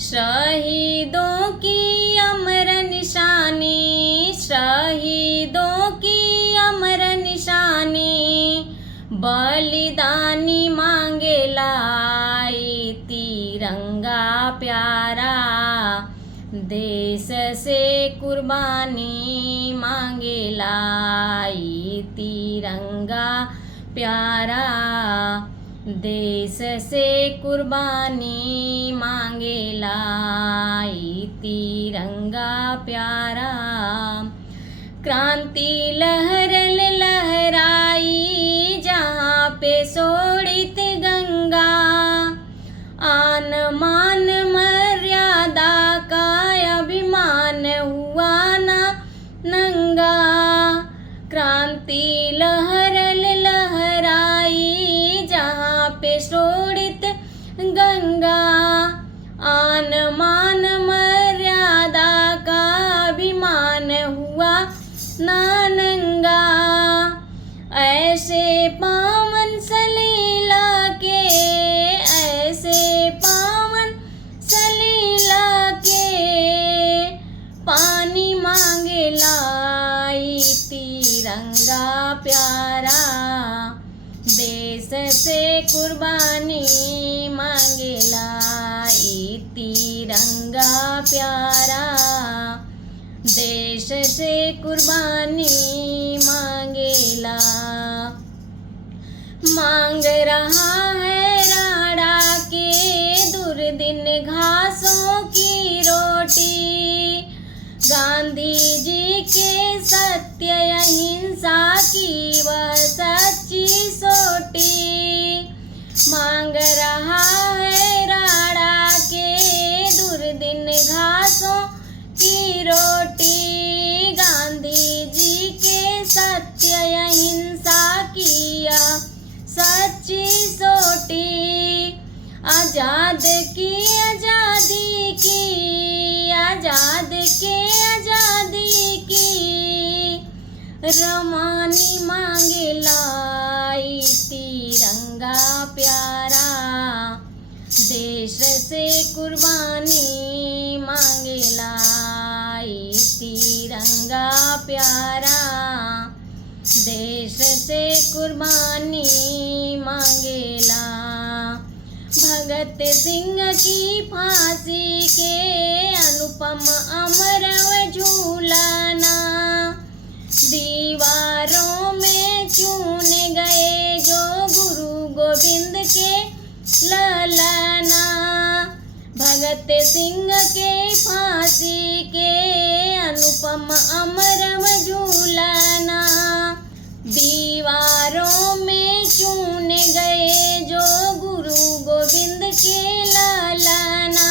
शहीदों की अमर निशानी, शहीदों की अमर निशानी, बलिदानी मांगे लाई तिरंगा प्यारा। देश से कुर्बानी मांगे लाई तिरंगा प्यारा। देश से कुर्बानी मांगे लाई तिरंगा प्यारा। क्रांति लहर लहराई जहाँ पे शोणित गंगा, आन मान मर्यादा का अभिमान हुआ ना नंगा। क्रांति लहर लहराई जहाँ पे शोणित गंगा, आन मान मर्यादा का अभिमान हुआ ना नंगा। ऐसे पावन सलीला के, ऐसे पावन सलीला के, पानी मांगे लाई तिरंगा प्यारा। देश से कुर्बानी मांगे लाई तिरंगा प्यारा। देश से कुर्बानी मांगेला। मांग रहा है राणा के दुर्दिन घासों की रोटी, गांधी जी के सत्य अहिंसा की वह सच्ची सोटी। मांग रहा है राणा के दुर्दिन घासों की रोटी, गांधी जी के सत्य अहिंसा की सच्ची सोटी। आजाद की आजादी की, आजाद के आजादी की, रमानी मांगे लाई तिरंगा प्यारा। देश से कुर्बानी मांगे लाई तिरंगा प्यारा। देश से कुर्बानी मांगेला। भगत सिंह की फांसी के अनुपम अमर व झूलाना, दीवारों में चुने गए जो गुरु गोविंद के ललाना। भगत सिंह के फांसी के अनुपम अमर व झूलाना, दीवारों में चुने गए जो गुरु गोविंद के लालाना।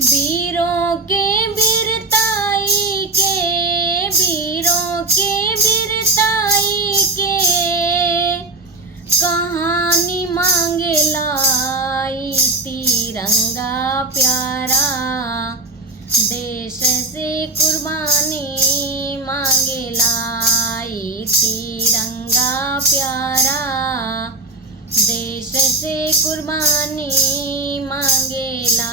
वीरों के वीरताई के, वीरों के वीरताई के, कहानी मांगे लाई तिरंगा प्यारा। देश से कुर्बानी मांगे लाई तिरंगा प्यारा। देश से कुर्बानी मांगेला।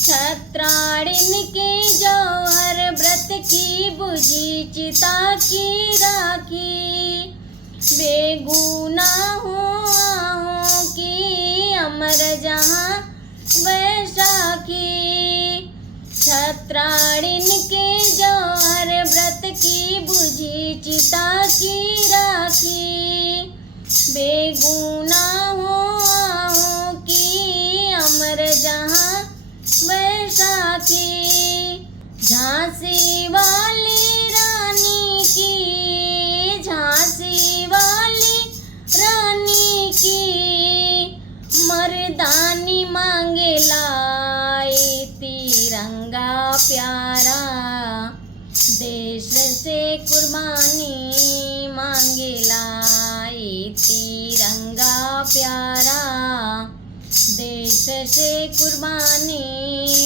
छत्राड़िन के जौहर व्रत की बुझी चिता की राखी, बेगुनाहों आहों की अमर जहाँ वैशाखी। छत्राड़िन के जौहर व्रत की बुझी चिता की राखी, बेगुनाहों आहों की अमर जहाँ वैशाखी। झांसी वाली रानी की, झांसी वाली रानी की, मर्दानी मांगे लाई तिरंगा प्यारा। देश से कुर्बानी मांगे लाई तिरंगा प्यारा। देश से कुर्बानी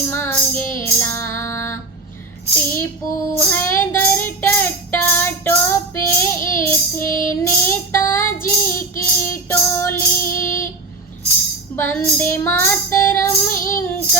मांगेला। टीपू हैदर टट्टा टोपे थे नेताजी की टोली, वंदे मातरम इनका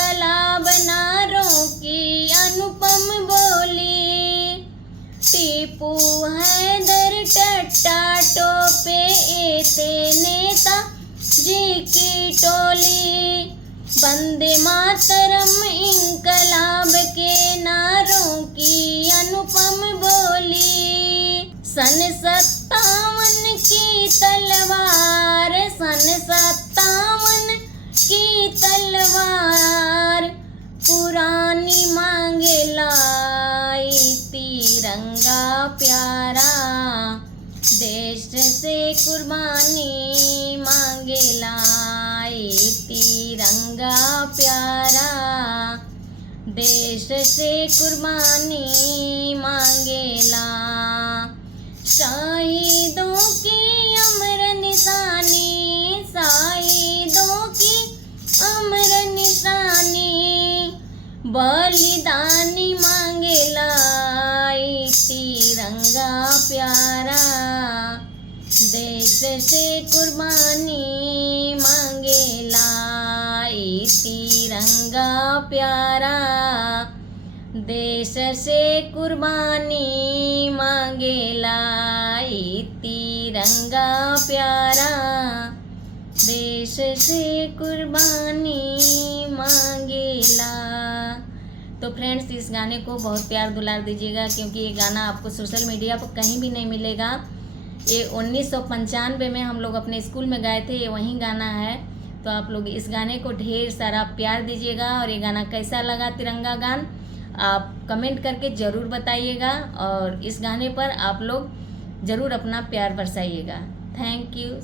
से कुर्बानी मांगेला ये तिरंगा प्यारा, देश से कुर्बानी मांगेला। शहीदों की अमर निशानी, शहीदों की अमर निशानी, बलिदानी मांगेला ये तिरंगा प्यारा, देश से कुर्बानी मांगेला ये तिरंगा प्यारा, देश से कुर्बानी मांगेला ये तिरंगा प्यारा, देश से कुर्बानी मांगेला। तो फ्रेंड्स, इस गाने को बहुत प्यार दुलार दीजिएगा, क्योंकि ये गाना आपको सोशल मीडिया पर कहीं भी नहीं मिलेगा। ये 1995 में हम लोग अपने स्कूल में गाए थे, ये वही गाना है। तो आप लोग इस गाने को ढेर सारा प्यार दीजिएगा, और ये गाना कैसा लगा तिरंगा गान आप कमेंट करके ज़रूर बताइएगा, और इस गाने पर आप लोग ज़रूर अपना प्यार बरसाइएगा। Thank you.